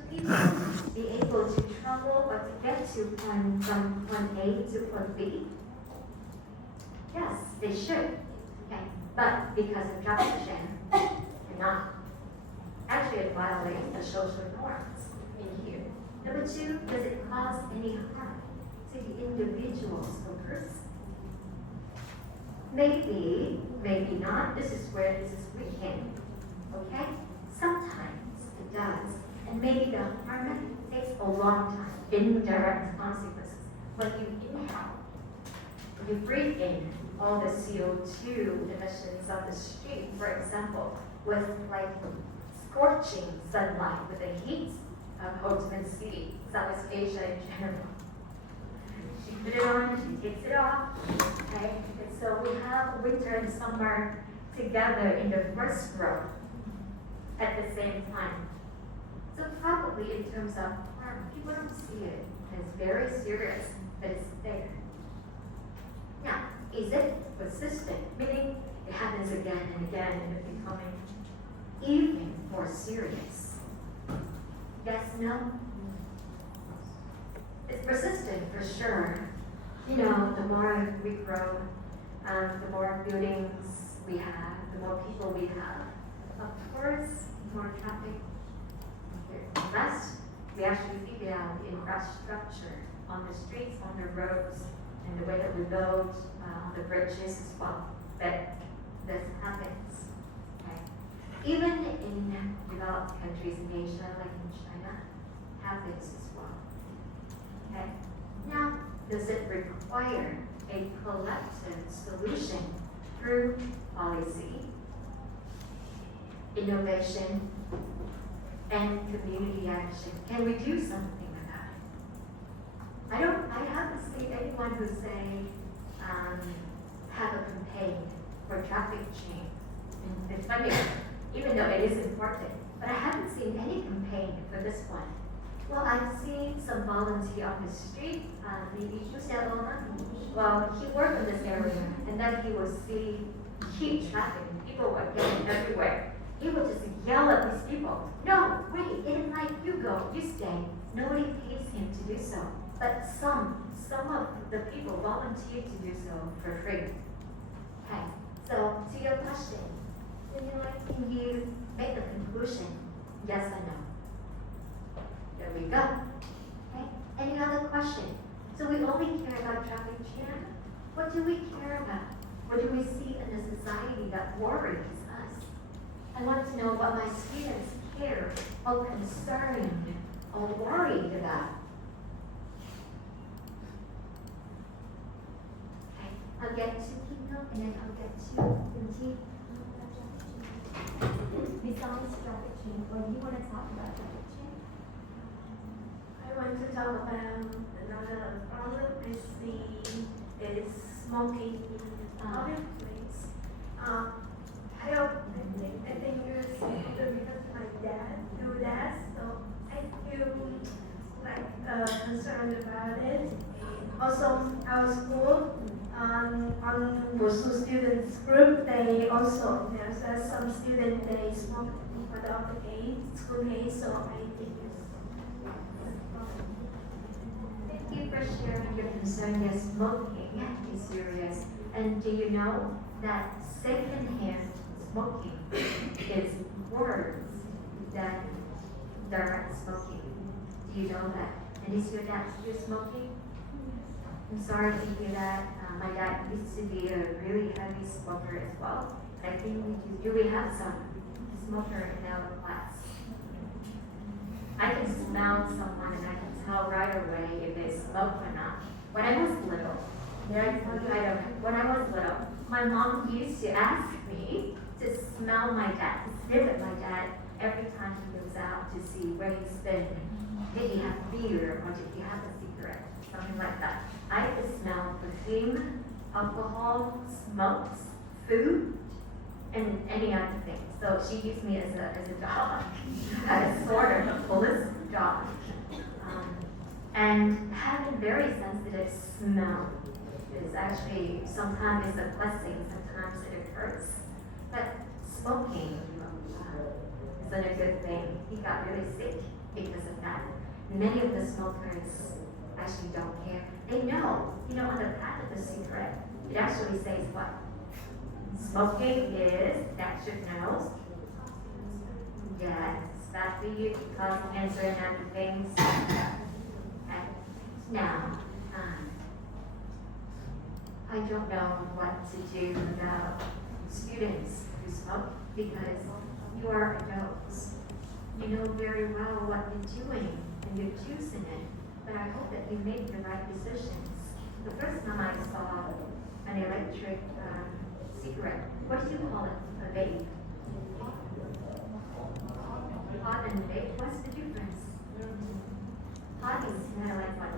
should people be able to travel or to get to from point A to point B? Yes, they should. Okay, but because of traffic jam, they're not. Actually, it violates the social norms in here. Number two, does it cause any harm to the individuals or person? Maybe, maybe not. This is weekend. Okay? Sometimes it does. And maybe the harm takes a long time. Indirect consequences. When you inhale, you breathe in all the CO2 emissions of the street, for example, with like scorching sunlight, with the heat of Ho Chi Minh City, Southeast Asia in general. She put it on, she takes it off, okay? And so we have winter and summer together in the first row at the same time. So probably in terms of harm, people don't see it as very serious, but it's there. Now, is it persistent? Meaning it happens again and again and it's becoming even more serious. Yes, no? It's persistent for sure. You know, the more we grow, the more buildings we have, the more people we have. Of course, more traffic. Less, we actually figure out the infrastructure on the streets, on the roads, and the way that we build on the bridges as well. That this happens. Okay? Even in developed countries in Asia, like in China, happens as well. Okay? Now, does it require a collective solution through policy, innovation, and community action? Can we do something about it? I haven't seen anyone who say, have a campaign for traffic change. And it's funny, even though it is important, but I haven't seen any campaign for this one. Well, I've seen some volunteer on the street, maybe well, he worked in this area, and then he would see huge traffic, and people were getting everywhere. He would just yell at these people, no, wait, it is like you go, you stay. Nobody pays him to do so. But some of the people volunteered to do so for free. Okay, so to your question, can you make the conclusion, yes or no? There we go. Okay, any other question? So we only care about traffic jam. What do we care about? What do we see in the society that worries us? I want to know what my students care or concerned or worried about. Okay, I'll get to Kino and then I'll get to Kunti. Besides traffic jam, what do you want to talk about traffic jam? I want to talk about another problem I see is smoking in public place. I think it's because my dad do that, so I feel like concerned about it. Also, our school on Bosu students group, they also there's some students they smoke for the other school age, so I think it's. Thank you for sharing your concern. Yes, smoking is serious. And do you know that secondhand smoking is worse than direct smoking? Do you know that? And is your dad still smoking? I'm sorry to hear that. My dad used to be a really heavy smoker as well. I think we have some smoker in our class. I can smell someone and I can tell right away if they smoke or not. When I was little, when I was little, my mom used to ask me to smell my dad, to sniff at my dad every time he goes out to see where he's been. Did he have beer or did he have a cigarette? Something like that. I could smell perfume, alcohol, smokes, food, and any other thing. So she used me as a dog, as sort of a police dog. And having very sensitive smell is actually, sometimes it's a blessing, sometimes it hurts. But smoking isn't a good thing. He got really sick because of path. Many of the smokers actually don't care. They know, on the path of the cigarette, it actually says what? Smoking is, that should know. Yes, bad for you, cause cancer and other things. Okay. Now, I don't know what to do about students who smoke because you are adults. You know very well what you're doing and you're choosing it, but I hope that you make the right decisions. The first time I saw an electric cigarette, what do you call it? A vape? Hot and vape, what's the difference? Hot is kind of like what?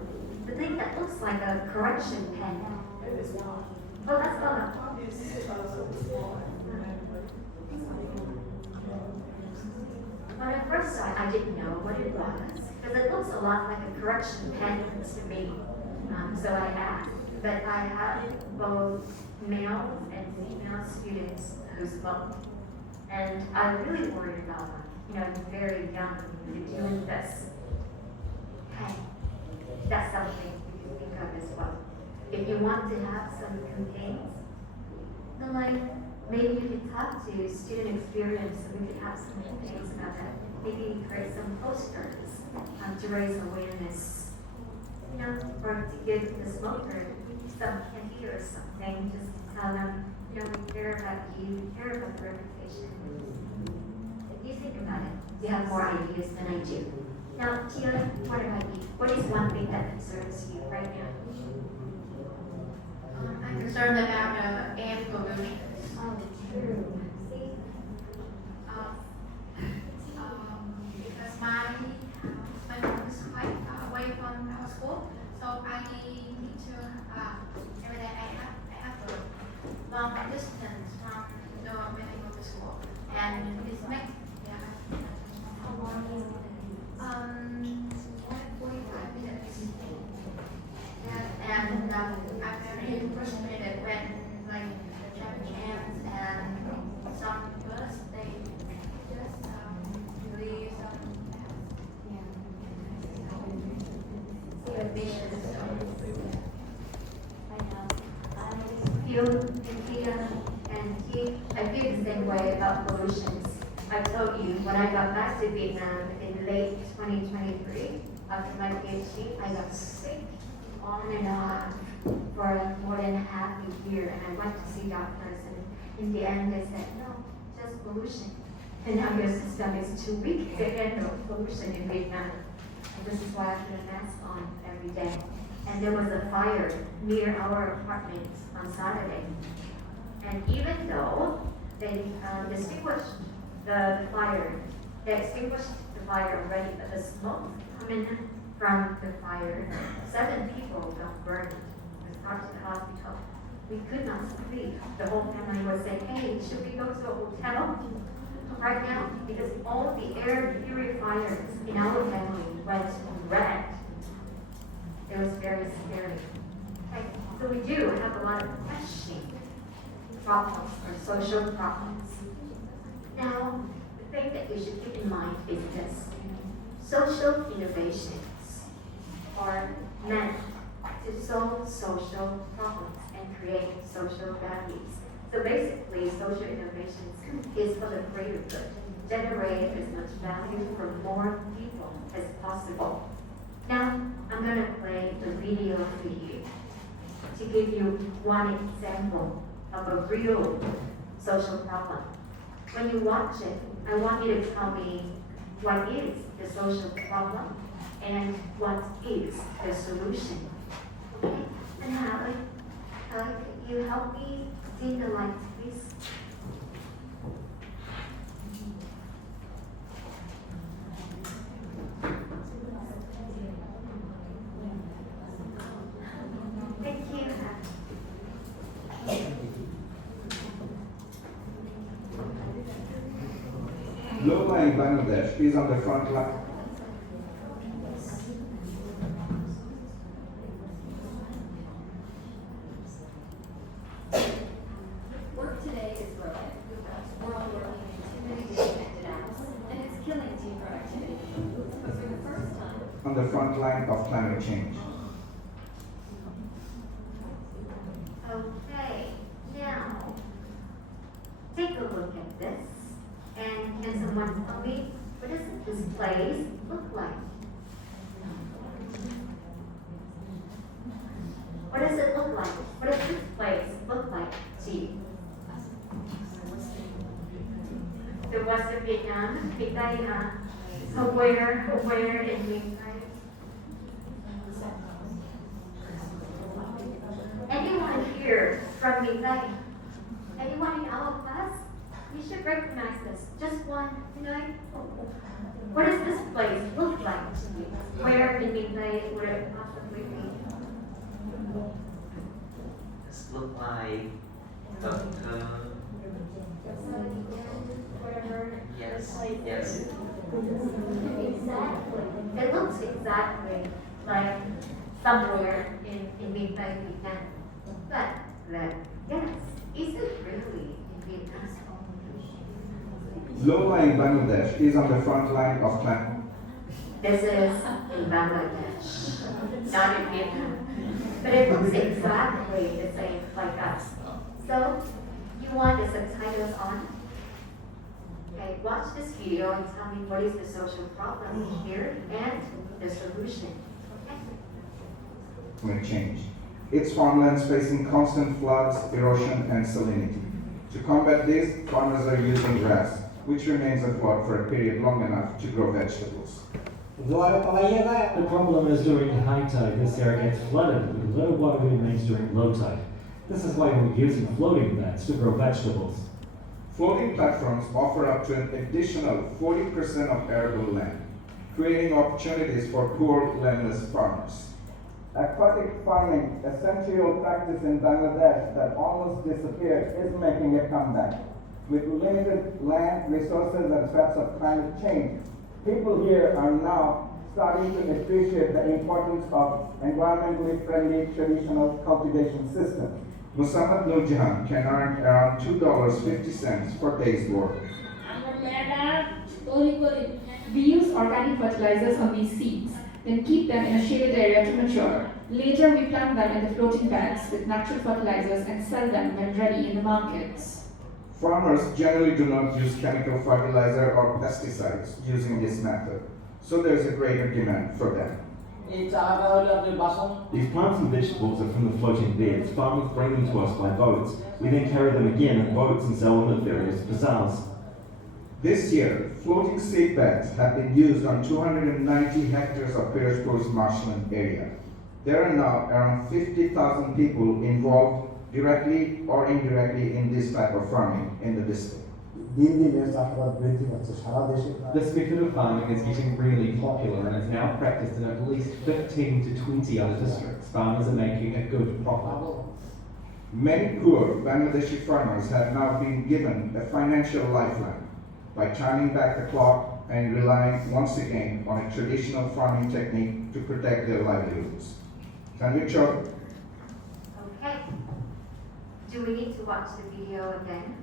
The thing that looks like a correction pen. Oh, that's called a When I first saw it, I didn't know what it was, because it looks a lot like a correction pen to me. So I asked, but I have both male and female students who smoke. And I really worried about them. You're very young, you're doing this. Hey, that's something you can think of as well. If you want to have some campaigns, then maybe you could talk to student experience and we could have some campaigns about that. Maybe create some posters to raise awareness, or to give the smoker some candy or something, just to tell them, we care about you, we care about the reputation. If you think about it, you have more ideas than I do. Now, Tia, what about you? What is one thing that concerns you right now? I'm concerned about air pollution. Oh, true. See? Because my home is quite away from our school, so I need to every day I have a long distance from the when I go to school, and this makes 45 minutes. And I'm very frustrated when the traffic jams and some bus they just leave some emissions. I feel the same way about pollutions. I told you when I got back to Vietnam in late 2023, after my PhD, I got sick on and off for more than half a year, and I went to see doctors, and in the end they said, no, just pollution. And now your system is too weak to handle pollution in Vietnam. And this is why I put a mask on every day. And there was a fire near our apartment on Saturday. And even though they extinguished the fire already, but the smoke coming from the fire, 7 people got burned. Was brought to the hospital. We could not sleep. The whole family was saying, hey, should we go to a hotel right now? Because all the air purifiers in our family went red. It was very scary. Okay. So we do have a lot of questions, problems, or social problems. Now, the thing that you should keep in mind is this. Social innovations are meant to solve social problems and create social values. So basically, social innovations is for the greater good, generate as much value for more people as possible. Now, I'm going to play the video for you to give you one example of a real social problem. When you watch it, I want you to tell me what is the social problem and what is the solution. Okay? And Hallie, can you help me see the lights, please? Thank you. Loma in Bangladesh is on the front line. Work today is broken. We're all working in too many disconnected hours, and it's killing team productivity. But for the first time, on the front line of climate change. Okay, now take a look at this. And can someone tell me, what does this place look like? What does it look like? What does this place look like to you? The Western Vietnam, Việt Tây hả? Where in Việt Tây? Anyone here from Việt Tây? Anyone in our class? You should recognize this. Just one, What does this place look like to you? Where in Việt Tây would it possibly be? This look like yes. Exactly. It looks exactly like somewhere in Việt Tây, Vietnam. But yes, is it really in Vietnam? Low-lying Bangladesh is on the front line of climate. This is in Bangladesh, not in Vietnam. But it looks exactly the same like us. So, you want the subtitles on? Okay, watch this video and tell me what is the social problem here and the solution. Okay? Climate change. Its farmlands facing constant floods, erosion, and salinity. To combat this, farmers are using grass, which remains afloat for a period long enough to grow vegetables. The problem is during high tide, this area gets flooded with little water remains during low tide. This is why we're using floating beds to grow vegetables. Floating platforms offer up to an additional 40% of arable land, creating opportunities for poor landless farmers. Aquatic farming, a century-old practice in Bangladesh that almost disappeared, is making a comeback. With limited land, resources, and threats of climate change, people here are now starting to appreciate the importance of environmentally friendly traditional cultivation systems. Musamad Nurjahan can earn around $2.50 per day's work. We use organic fertilizers on these seeds, then keep them in a shaded area to mature. Later, we plant them in the floating bags with natural fertilizers and sell them when ready in the markets. Farmers generally do not use chemical fertilizer or pesticides using this method, so there's a greater demand for them. If plants and vegetables are from the floating beds, farmers bring them to us by boats. We then carry them again in boats and sell them at various bazaars. This year, floating seed beds have been used on 290 hectares of Pirajpur's marshland area. There are now around 50,000 people involved directly or indirectly in this type of farming in the district. This method of farming is getting really popular and is now practiced in at least 15 to 20 other districts. Farmers are making a good profit. Many poor Bangladeshi farmers have now been given a financial lifeline by turning back the clock and relying once again on a traditional farming technique to protect their livelihoods. Tanvir Chaudhary. Okay. Do we need to watch the video again?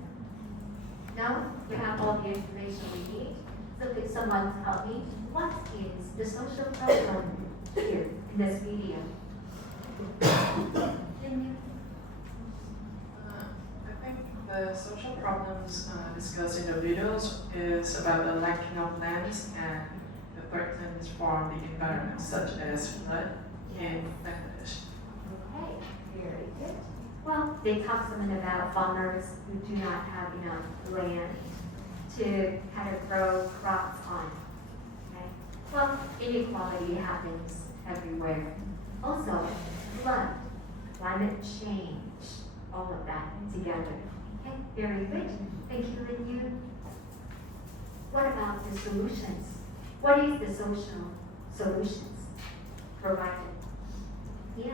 No? We have all the information we need. So could someone tell me what is the social problem here in this video? Can you? I think the social problems discussed in the videos is about the lacking of lands and the threats for the environment, such as flood in Bangladesh. Okay, very good. Well, they talk something about farmers who do not have enough land to kind of grow crops on. Okay? Well, inequality happens everywhere. Also, flood, climate change, all of that together. Okay, very good. Thank you, and you. What about the solutions? What is the social solutions provided? Yeah.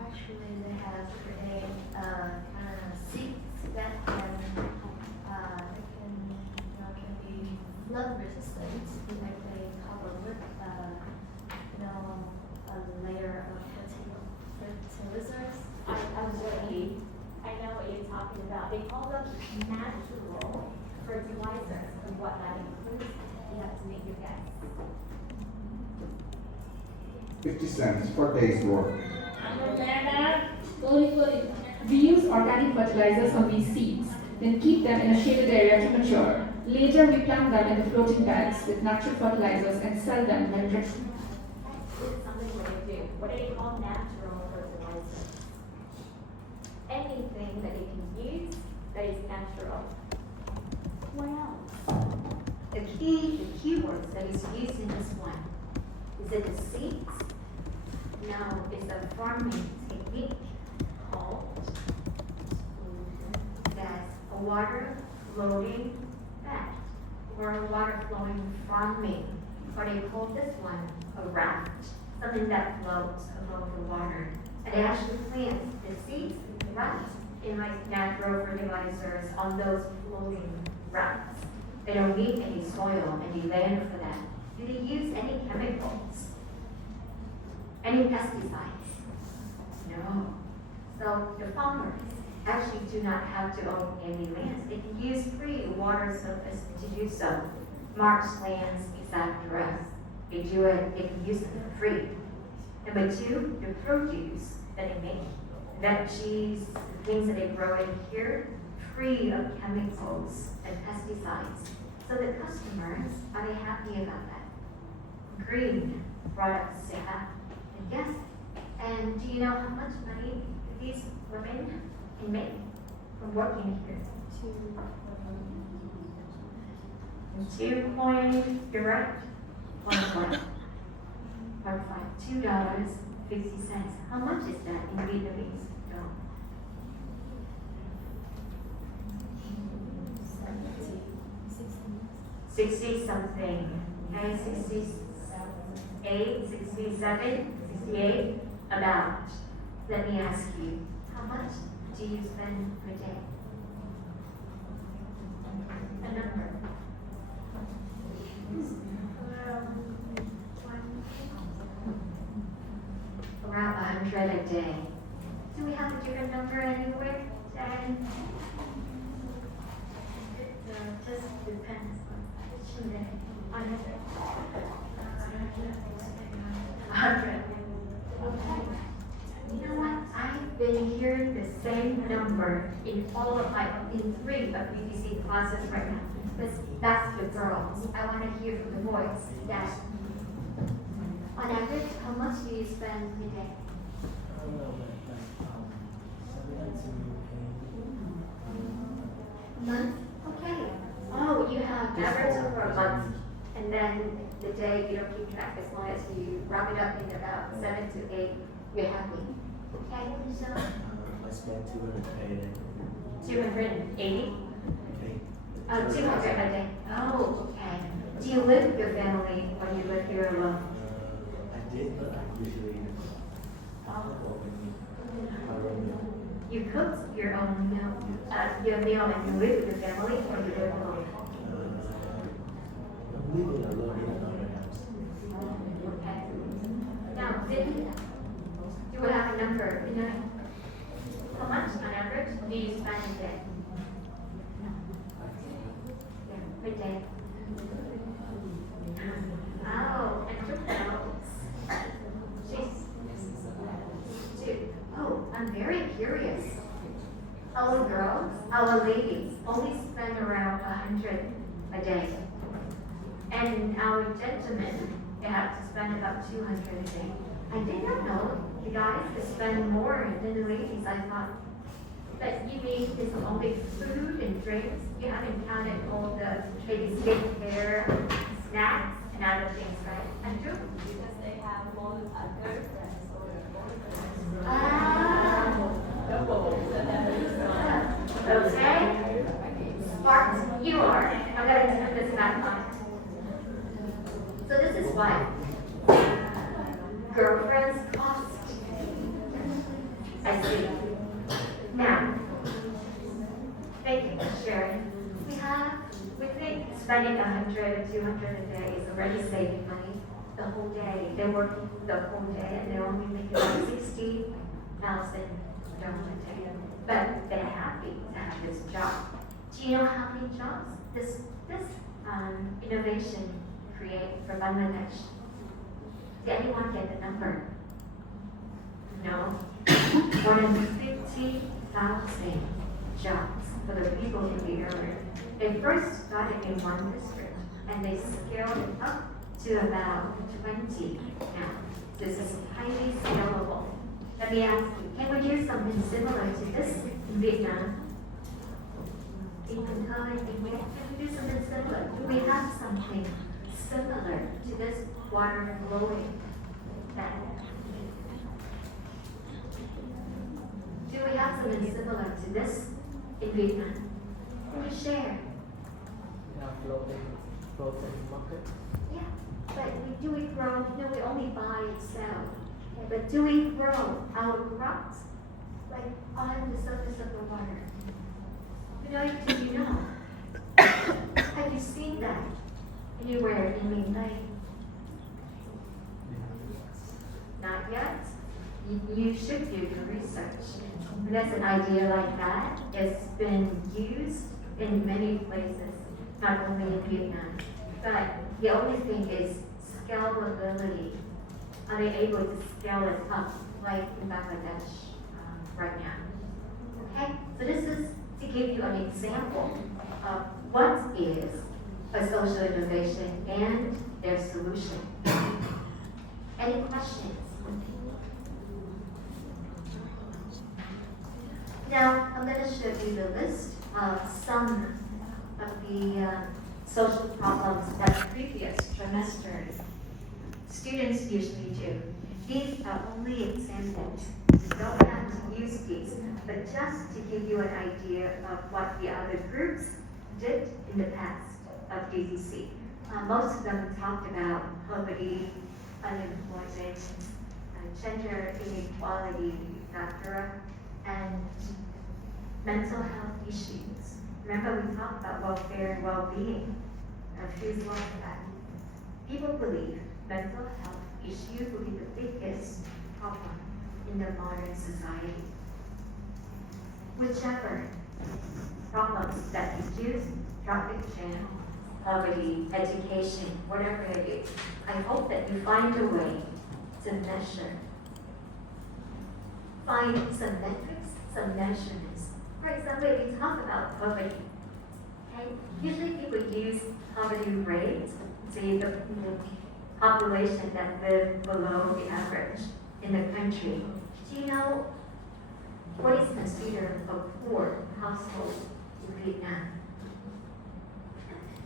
Actually, they have created seeds that can be flood resistant. Like they cover with a layer of fertilizers. I know what you're talking about. They call them natural fertilizers, and what that includes, you have to make your guess. 50 cents per day's work. We use organic fertilizers on these seeds, then keep them in a shaded area to mature. Later, we plant them in the floating bags with natural fertilizers and sell them when ready. This is something what they do. What do they call natural fertilizers? Anything that you can use that is natural. What else? The keywords that is used in this one, is it the seeds? No, it's a farming technique called that's a water floating back or water flowing farming. Or they call this one a raft, something that floats above the water. And they actually plant the seeds, right, in like natural fertilizers on those floating rafts. They don't need any soil, any land for that. Do they use any chemicals? Any pesticides? No. So the farmers actually do not have to own any lands. They can use free water surface to do so. Marshlands, etc. They do it, they can use them for free. Number two, the produce that they make, veggies, things that they grow in here, free of chemicals and pesticides. So the customers, are they happy about that? Green products they have. And yes, and do you know how much money these women can make from working here? 2 point direct, 1.5, $2.50. How much is that in Vietnamese? No. 60 something. Okay, 68, 67, 68, about. Let me ask you, how much do you spend per day? A number. Around 100 a day. Do we have a different number anywhere, Jen? It just depends on which day. 100. You know what? I've been hearing the same number in 3 of UTC classes right now. Because that's the girls. I want to hear from the boys. Yes. On average, how much do you spend per day? A month? Okay. Oh, you have average over a month. And then the day you don't keep track as long as you wrap it up in about 7 to 8, you're happy. Okay, so I spent 200 a day. 280? Okay. 200 a day. Oh, okay. Do you live with your family or you live here alone? I did, but I usually You cook your own meal, your meal and you live with your family or you live alone? I'm living alone in another house. Okay. Now, you will have a number, you know? How much on average do you spend a day? Yeah, per day. Oh, and your notes. Oh, I'm very curious. Our girls, our ladies, only spend around 100 a day. And our gentlemen, they have to spend about 200 a day. I did not know the guys spend more than the ladies. I thought that you mean it's only food and drinks. You haven't counted all the maybe skincare, snacks, and other things, right? And true? Because they have more girlfriends or boyfriends. Okay. Smart you are. I'm going to turn this back on. So this is why girlfriends cost. I see. Now, thank you for sharing. We think spending 100, 200 a day is already saving money the whole day. They work the whole day and they're only making about $60,000 a day. But they're happy to have this job. Do you know how many jobs this innovation create for Bangladesh. Did anyone get the number? No. More than 50,000 jobs for the people in the area. They first started in one district and they scaled it up to about 20 now. This is highly scalable. Let me ask you, can we do something similar to this in Vietnam? In Hanoi, can we do something similar? Do we have something similar to this water flowing back? Do we have something similar to this in Vietnam? Can you share? Floating market. Yeah, but do we grow? No, we only buy and sell. Okay, but do we grow our crops like on the surface of the water? Do you know? Have you seen that anywhere in Minh Tây? Not yet. You should do the research. There's an idea like that. It's been used in many places, not only in Vietnam. But the only thing is scalability. Are they able to scale it up like in Bangladesh right now? Okay, so this is to give you an example of what is a social innovation and their solution. Any questions? Now, I'm going to show you the list of some of the social problems that previous trimester students usually do. These are only examples. You don't have to use these, but just to give you an idea of what the other groups did in the past of DDC. Most of them talked about poverty, unemployment, gender inequality, etc., and mental health issues. Remember, we talked about welfare and well-being. Here's one of that. People believe mental health issues will be the biggest problem in the modern society. Whichever problems that reduce traffic jam, poverty, education, whatever it is, I hope that you find a way to measure. Find some metrics, some measurements. For example, if we talk about poverty, okay, usually people use poverty rate, say the population that live below the average in the country. Do you know what is considered a poor household in Vietnam?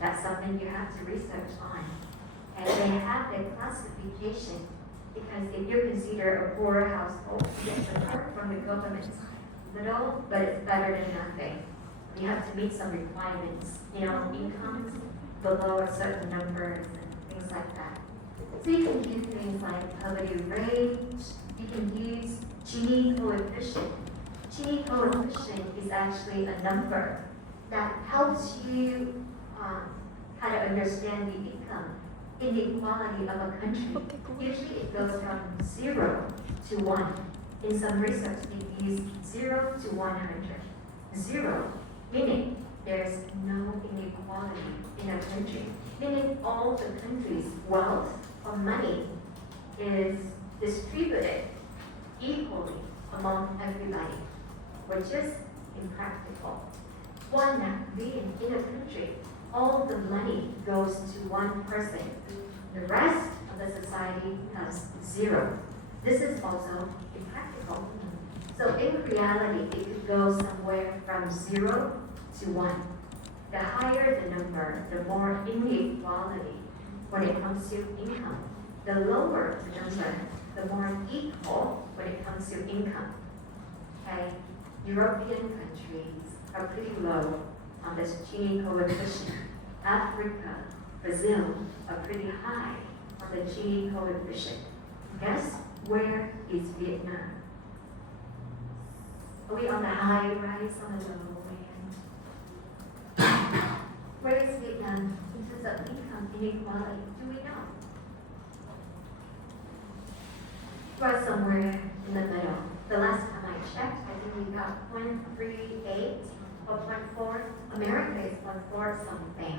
That's something you have to research on. And they have their classification because if you consider a poor household, you get support from the government. Little, but it's better than nothing. You have to meet some requirements, incomes below a certain numbers and things like that. So you can use things like poverty rate, you can use Gini coefficient. Gini coefficient is actually a number that helps you kind of understand the income inequality of a country. Usually it goes from 0 to 1. In some research, they use 0 to 100. 0 meaning there's no inequality in a country, meaning all the country's wealth or money is distributed equally among everybody, which is impractical. One being in a country, all the money goes to one person. The rest of the society has 0. This is also impractical. So in reality, it could go somewhere from 0 to 1. The higher the number, the more inequality when it comes to income. The lower the number, the more equal when it comes to income. Okay? European countries are pretty low on this Gini coefficient. Africa, Brazil are pretty high on the Gini coefficient. Guess where is Vietnam? Are we on the high rise, on the low end? Where is Vietnam in terms of income inequality? Do we know? We're somewhere in the middle. The last time I checked, I think we got 138 4.4. America is 0.4 something.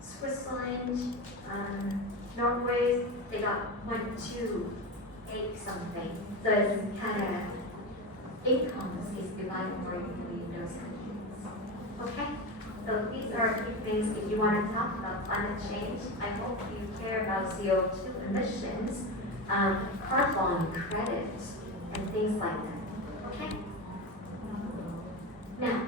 Switzerland, Norway, they got 0.28 something. So it's kind of incomes is divided more equally in those countries. Okay? So these are key things if you want to talk about climate change. I hope you care about CO2 emissions, carbon credits, and things like that. Okay? Now,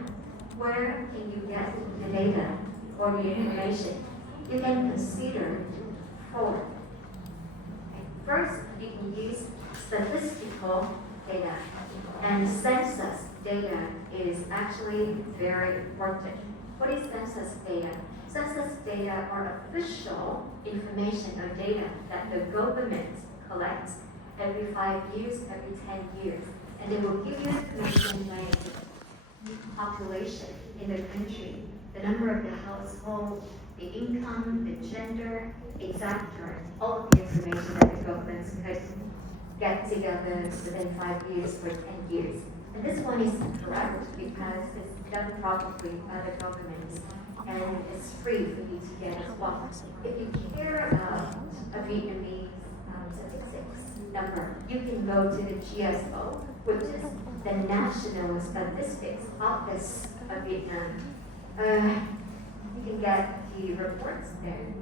where can you get the data or the information? You can consider four. Okay. First, you can use statistical data, and census data is actually very important. What is census data? Census data are official information or data that the government collects every 5 years, every 10 years. And they will give you information like population in the country, the number of the household, the income, the gender, exact terms, all of the information that the government could get together within 5 years or 10 years. And this one is correct because it's done properly by the government and it's free for you to get as well. If you care about a Vietnamese statistics number, you can go to the GSO, which is the National Statistics Office of Vietnam. You can get the reports there.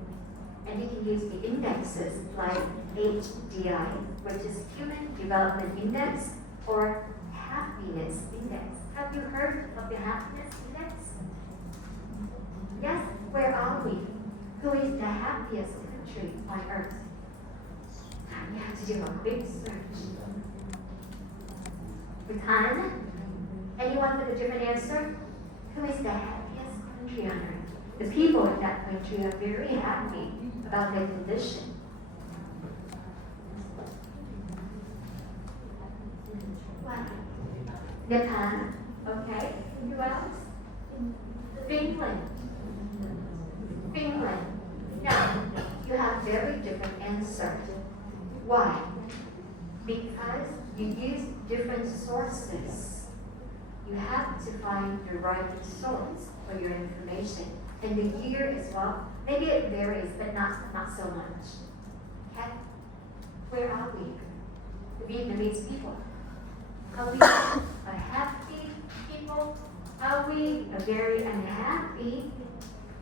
And you can use the indexes like HDI, which is Human Development Index, or Happiness Index. Have you heard of the Happiness Index? Yes? Where are we? Who is the happiest country on earth? You have to do a quick search. Bhutan? Anyone with a different answer? Who is the happiest country on earth? The people in that country are very happy about their condition. Wow. Nepal. Okay. Who else? Finland. Finland. Now, you have very different answers. Why? Because you use different sources. You have to find the right source for your information. And the year as well. Maybe it varies, but not so much. Okay? Where are we? The Vietnamese people. Are we a happy people? Are we a very unhappy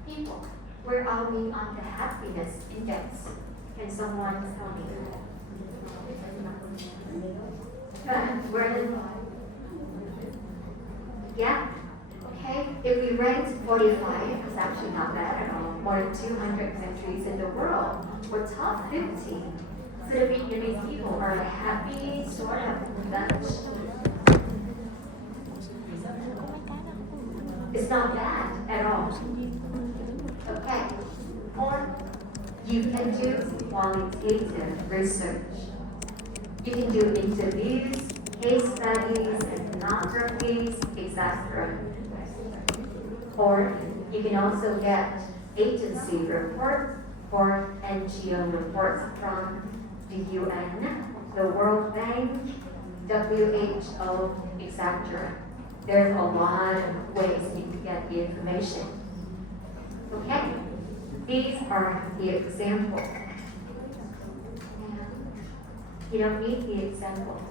people? Where are we on the happiness index? Can someone tell me? Yeah? Okay, if we ranked 45, it's actually not bad at all. More than 200 countries in the world. We're top 50. So the Vietnamese people are a happy sort of bunch. It's not bad at all. Okay. Or you can do qualitative research. You can do interviews, case studies, ethnographies, etc. Or you can also get agency reports or NGO reports from the UN, the World Bank, WHO, etc. There's a lot of ways you can get the information. Okay? These are the examples. You don't need the examples.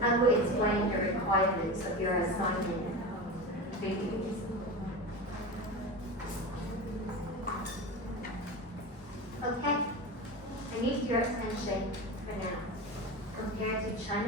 I will explain the requirements of your assignment videos. Okay? I need your attention for now. Compared to China,